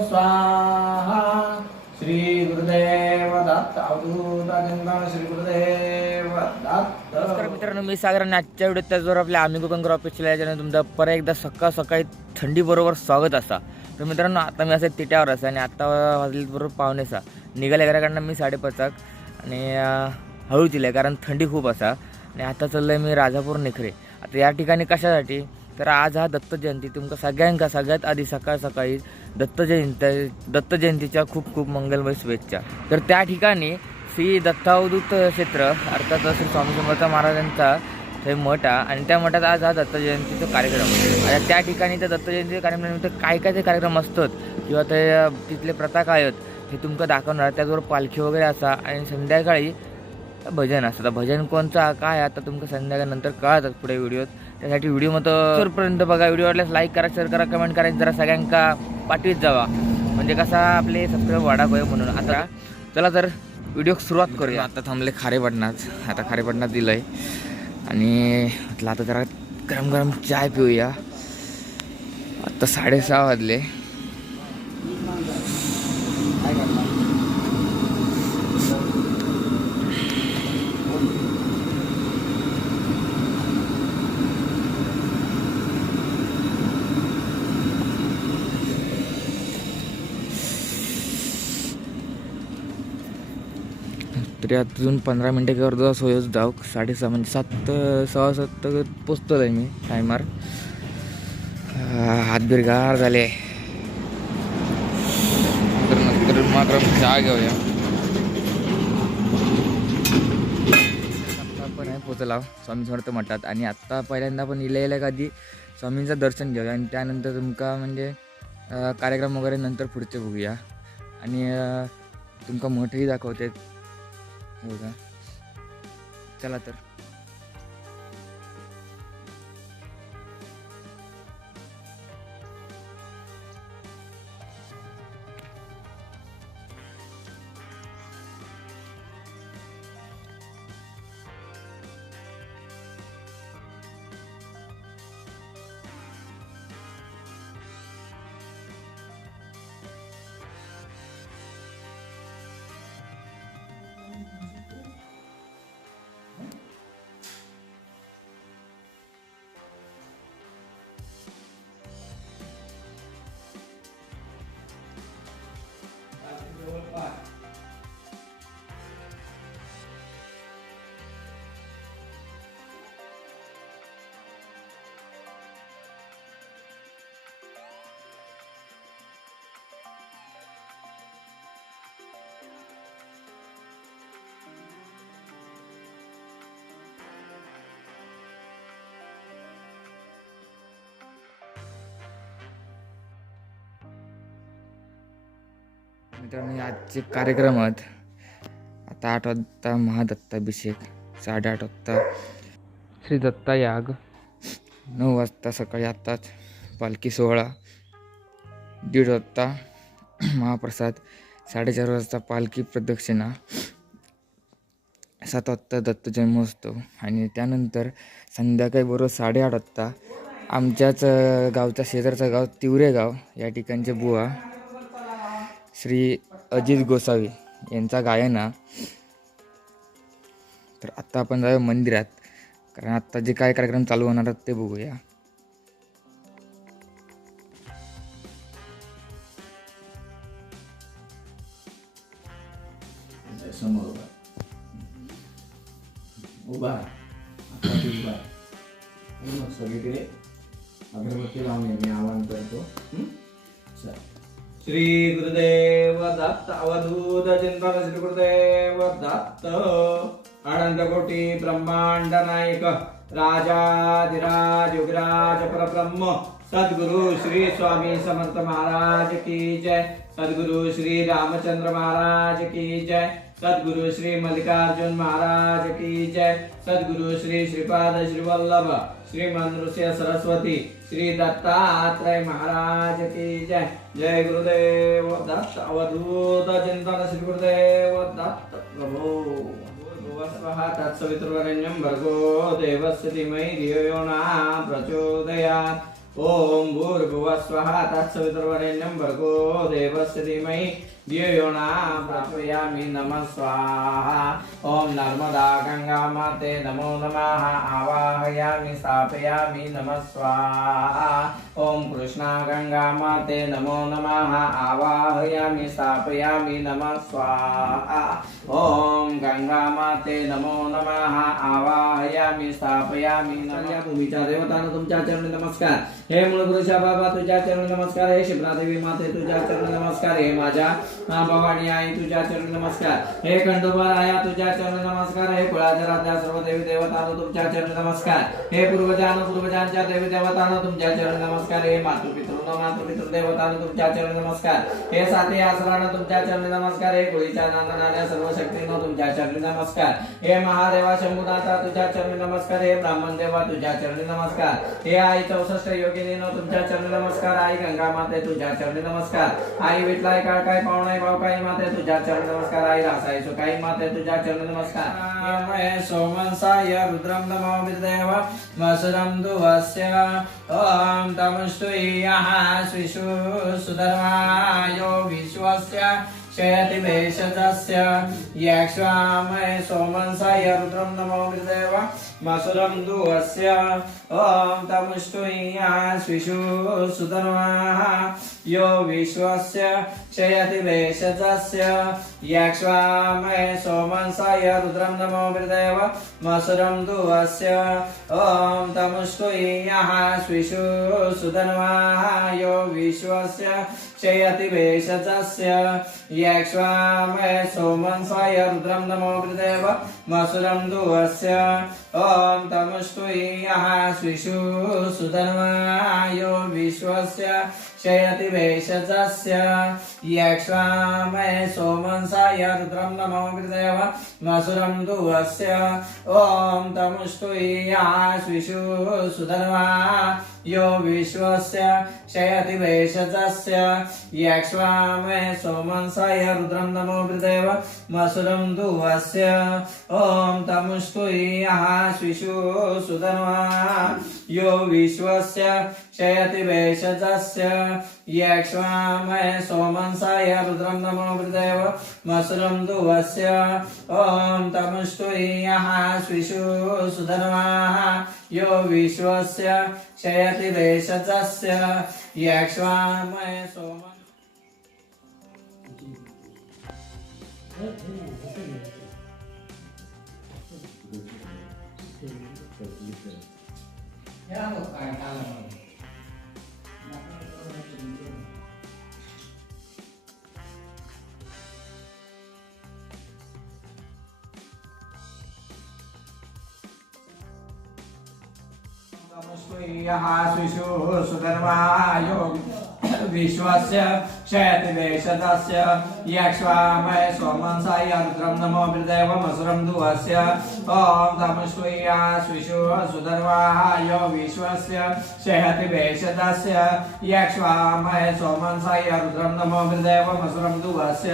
स्वाहा श्री गुरुदेव दत्त अवधूत चिंतन श्री गुरुदेव दत्त नमस्कार मित्रांनो मी सागर आजच्या व्हिडिओत त्याचबरोबर आपल्या आम्ही कोकण ऑफिसला याच्याने तुमचं परत एकदा सकाळ सकाळी थंडीबरोबर स्वागत असा. तर मित्रांनो आता मी असं तिट्यावर असं आणि आता वाजले बरोबर पावणेसा निघाल्या घराकडनं मी साडेपाचाक आणि हळू आहे कारण थंडी खूप असा. आणि आता चाललंय मी राजापूर निखरे. आता या ठिकाणी कशासाठी? तर आज हा दत्त जयंती. तुमका सगळ्यांका सगळ्यात आधी सकाळ सकाळी दत्त जयंती दत्त जयंतीच्या खूप खूप मंगलमय शुभेच्छा. तर त्या ठिकाणी श्री दत्तावधूत क्षेत्र अर्थात श्री स्वामी समर्थ महाराजांचा हे मठ आहे. आणि त्या मठात आज हा दत्त जयंतीचा कार्यक्रम आता त्या ठिकाणी त्या दत्त जयंतीच्या कार्यक्रमानिमित्त काय काय ते कार्यक्रम असतात? किंवा ते तिथले प्रथा काय आहेत हे तुमका दाखवणार. त्याचबरोबर पालखी वगैरे असा. आणि संध्याकाळी भजन असतं. आता भजन कोणचं काय? आता तुमका संध्याकाळनंतर कळतात पुढे व्हिडिओत त्यासाठी व्हिडिओ मग पर्यंत बघा व्हिडिओ वाटल्यास लाईक करा शेअर करा कमेंट करा जरा सगळ्यांका पाठवीत जावा. म्हणजे कसा आपले सबस्क्राईब वाढा होय म्हणून. आता चला तर व्हिडिओ सुरुवात करूया. आता थांबले खारेपटणात आता खारेपटणात दिलंय. आणि म्हटलं आता जरा गरम गरम चाय पिऊया. आता साडेसहा वाजले. तरी अजून पंधरा मिनटं किंवा अर्धा सोयच जाऊ. साडेसहा म्हणजे सात सहा सात पोचतो आहे मी टायमार. हात बिरगार झाले. तर नंतर मात्र चहा घेऊया. पण आहे पोचला स्वामी समर्थ म्हणतात आणि आत्ता पहिल्यांदा पण इल्या इल्या कधी स्वामींचं दर्शन घेऊया. आणि त्यानंतर तुमका म्हणजे कार्यक्रम वगैरे नंतर पुढचे बघूया. आणि तुमका मठही दाखवते. हो का चला तर. मित्रांनो आजचे कार्यक्रमात आता आठ वाजता महादत्ताभिषेक साडेआठ वाजता श्री दत्ता याग नऊ वाजता सकाळी आत्ताच पालखी सोहळा दीड वाजता महाप्रसाद साडेचार वाजता पालखी प्रदक्षिणा सात वाजता दत्त जन्मोत्सव आणि त्यानंतर संध्याकाळी बरोबर साडेआठ वाजता आमच्याच गावचा शेजारचा गाव तिवरे गाव या ठिकाणचे बुवा श्री अजित गोसावी यांचा गायना तर आत्ता आपण जाऊया मंदिरात. कारण आत्ता जे काय कार्यक्रम चालू होणार आहेत ते बघूया. समोर उभा. उभा. हो, सगळीकडे. अगरबत्ती लावून मी आवाहन करतो. चल. श्री गुरुदेव दत्त अवधूत चिंतन श्री गुरुदेव दत्त अनंत कोटी ब्रह्मांड नायक राजाधिराज युगराज परब्रह्म सद्गुरु श्री स्वामी समर्थ महाराज की जय सद्गुरु श्री रामचंद्र महाराज की जय। सद्गुरु श्री मल्लिकार्जुन महाराज की जय। सद्गुरु श्री श्रीपाद श्री वल्लभ श्रीमन सरस्वती श्री दत्तात्रय महाराज की जय। जय गुरुदेव दत्त अवधूत चिंतन श्री गुरुदेव दत्त प्रभो। भुवस्वः तत्सवितुर्वरेण्यं भर्गो देवस्य धीमहि धियो यो प्रचोदयात्। ॐ भूर्भुवस्वः तत्सवितुर्वरेण्यं भर्गो देवस्य धीमहि धियो नमः स्वाहा। ॐ नर्मदा गङ्गा माते नमो नमः। आवाहयामि स्थापयामि नमः स्वाहा। ॐ कृष्णा गङ्गा माते नमो नमः। आवाहयामि स्थापयामि नमः स्वाहा। ॐ गङ्गा माते नमो नमः। आवाहयामि स्थापयामि नमः भूमीच्या देवतांना तुमच्या चरणी नमस्कार हे मूळ पुरुषा बाबा तुझ्या चरणी नमस्कार हे शिवरादेवी माते तुझ्या चरणी नमस्कार हे माझ्या मा भवानी आई तुझ्या चरण नमस्कार हे खंडोबा आया तुझ्या चरण नमस्कार हे कुळाच्या राजा सर्व देवी देवतांना तुमच्या चरण नमस्कार हे पूर्वजान पूर्वजांच्या देवी देवतांना तुमच्या चरण नमस्कार हे मातृ पितृ मातृ तुमच्या चरण नमस्कार हे साथी आसरानं तुमच्या चरण नमस्कार हे कुळीच्या नांदणाऱ्या सर्व शक्तींना तुमच्या चरण नमस्कार हे महादेवा शंभुनाथा तुझ्या चरण नमस्कार हे ब्राह्मण देवा तुझ्या चरण नमस्कार हे आई चौसष्ट योगिनीनो तुमच्या चरण नमस्कार आई गंगा माते तुझ्या चरण नमस्कार आई विठलाय विठलाई पाहुणे पावणाई काही माते तुझ्या चरण नमस्कार आई रासाई काही माते तुझ्या चरण नमस्कार सोमनसाय रुद्रम नमो विदेव वसुरम दुवस्य ओम तमुष्टुयः स्विषु सुधर्मायो विश्वस्य शयति भेषजस्य यक्ष्वामय सोमंसाय रुद्रं नमो विदेव मसुरं दुवस्य ॐ तमुष्टुयः स्विषु सुधर्माः यो विश्वस्य क्षयति भेषजस्य यक्ष्वामय सोमंसाय रुद्रं नमो विदेव मसुरं दुवस्य ॐ तमुष्टुयः स्विषु सुधन्वाः। यो विश्वस्य क्षयति भेषजस्य यक्ष्वामय सोमंसाय रुद्रं नमो विदेव मसुरं दुवस्य ॐ तमुष्टुयः स्विषु सुधर्मायो विश्वस्य क्षयति वेशजस्य यक्ष्वामय सोमंसाय रुद्रं नमो विदेव मसुरं दुवस्य ॐ तमुष्टुयः स्विषु सुधर्मा। यो विश्वस्य क्षयति भेषजस्य यक्ष्वामय सोमंसाय रुद्रं नमो विदेव मसुरं दुवस्य ॐ तमुष्टुयः स्विषु सुधर्मा। यो विश्वस्य क्षयति भेषजस्य यक्ष्वामय सोमंसाय रुद्रं नमो विदेव तु वस्य ॐ तमुष्टुयः स्विषु सुधर्माः यो विश्वस्य क्षयति भेषजस्य यक्ष्वामय सोम Yeah, I'm a तमुष्टुयः स्विषु सुधर्मायो विश्वस्य क्षयतिवेशतस्य यक्ष्वामय सोमंसाय रुद्रं नमो विदेवमसुरं दुहस्य। ॐ तमुष्टुयः स्विषु सुधर्माय विश्वस्य क्षयतिवेशतस्य यक्ष्वामय सोमंसाय रुद्रं नमो विदेवमसुरं दुवस्य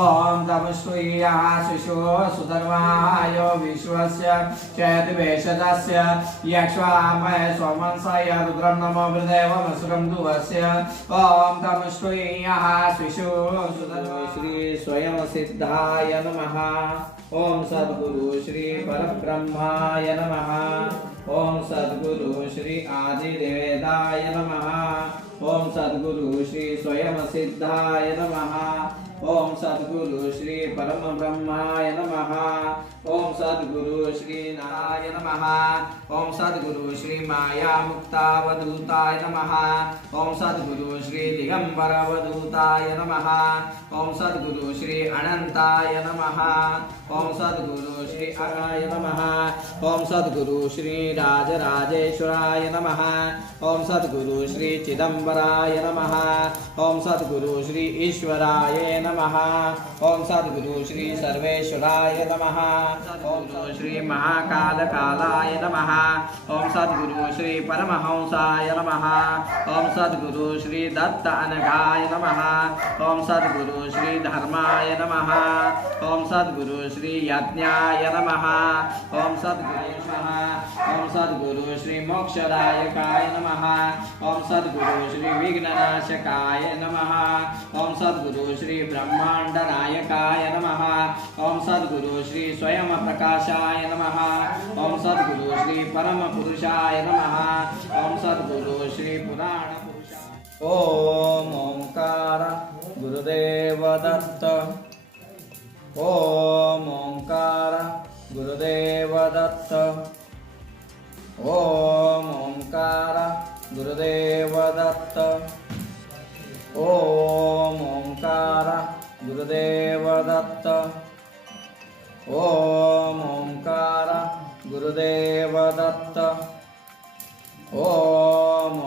ॐ तमुष्टुयः स्विषु सुधर्माय विश्वस्य क्षयतिवेशतस्य यक्ष्वामय सोमंसाय रुद्रं नमो विदेवमसुरं दुवस्य ॐ तमुष्टुयः स्विषु सुधर्मा श्री स्वयंसिद्धाय नमः। ॐ सद्गुरु श्री परब्रह्माय नमः। ॐ सद्गुरु श्री आदिदेवेदाय नमः। ॐ सद्गुरु श्री स्वयंसिद्धाय नमः ॐ सद्गुरु श्री परमब्रह्माय नमः ॐ सद्गुरु श्री नाराय नमः ॐ सद्गुरु श्री मायामुक्तावधूताय नमः ॐ सद्गुरु श्री दिगम्बरवधूताय नमः ॐ सद्गुरु श्री अनन्ताय नमः ॐ सद्गुरु श्री अगाय नमः ओम सद्गुरु श्री राजराजेश्वराय नमः ओम सद्गुरु श्री चिदंबराय नमः ओम सद्गुरु श्री ईश्वराय नमः ओम सद्गुरु श्री सर्वेश्वराय नमः ओम सद्गुरु श्री महाकालकालाय नमः ओम सद्गुरु श्री परमहंसाय नमः ओम सद्गुरु श्री दत्त अनघाय नमः ओम सद्गुरु श्री धर्माय नमः ओम सद्गुरु श्री यज्ञाय नमः ओम सद्गुरु नमः ओम सद्गुरु श्री मोक्षदायकाय नमः ओम सद्गुरु श्री विघ्ननाशकाय नमः ओम सद्गुरु श्री ब्रह्मांड नायकाय नमः। ओम सद्गुरु श्री स्वयं प्रकाशाय नमः। ओम सद्गुरु श्री परम पुरुषाय नमः। ओम सद्गुरु श्री पुराण पुरुषाय ओम ओंकार गुरुदेव दत्त ओम ओंकार गुरुदेव दत्त ओम ओंकार गुरुदेव गुरुदेव दत्त ओम ओंकार गुरुदेव दत्त ओम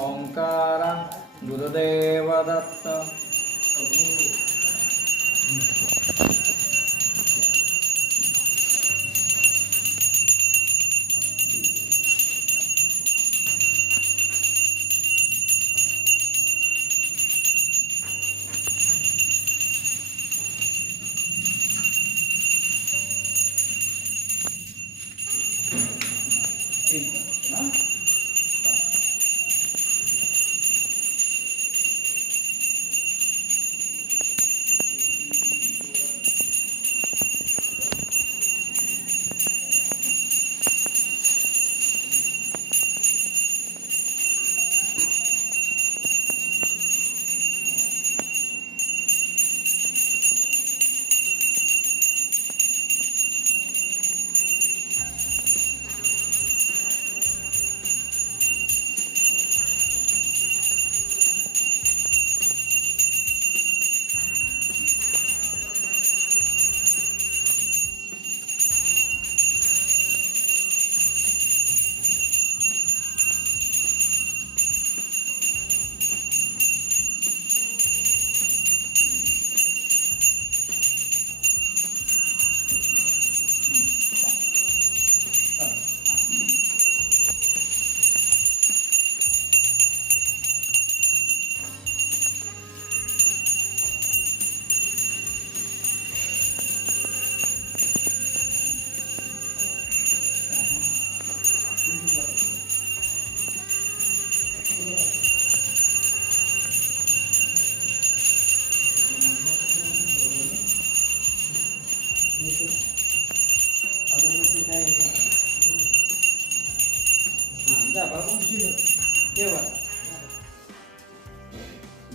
ओंकार बाबा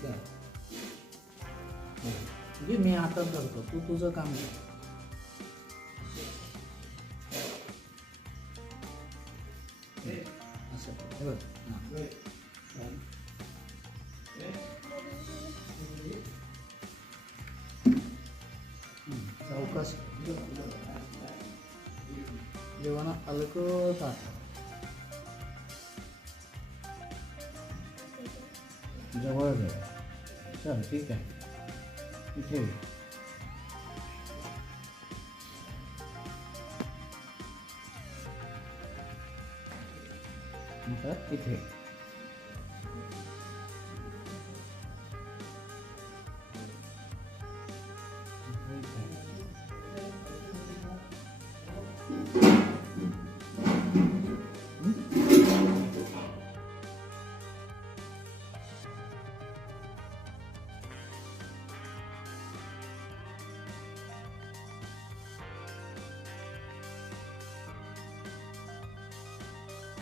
दत्त घे मी आता करतो तू तुझं काम कर असं बघ हां. चौकस जेवणा हलकं ताट जवळ चल ठीक आहे. इथे नंतर इथे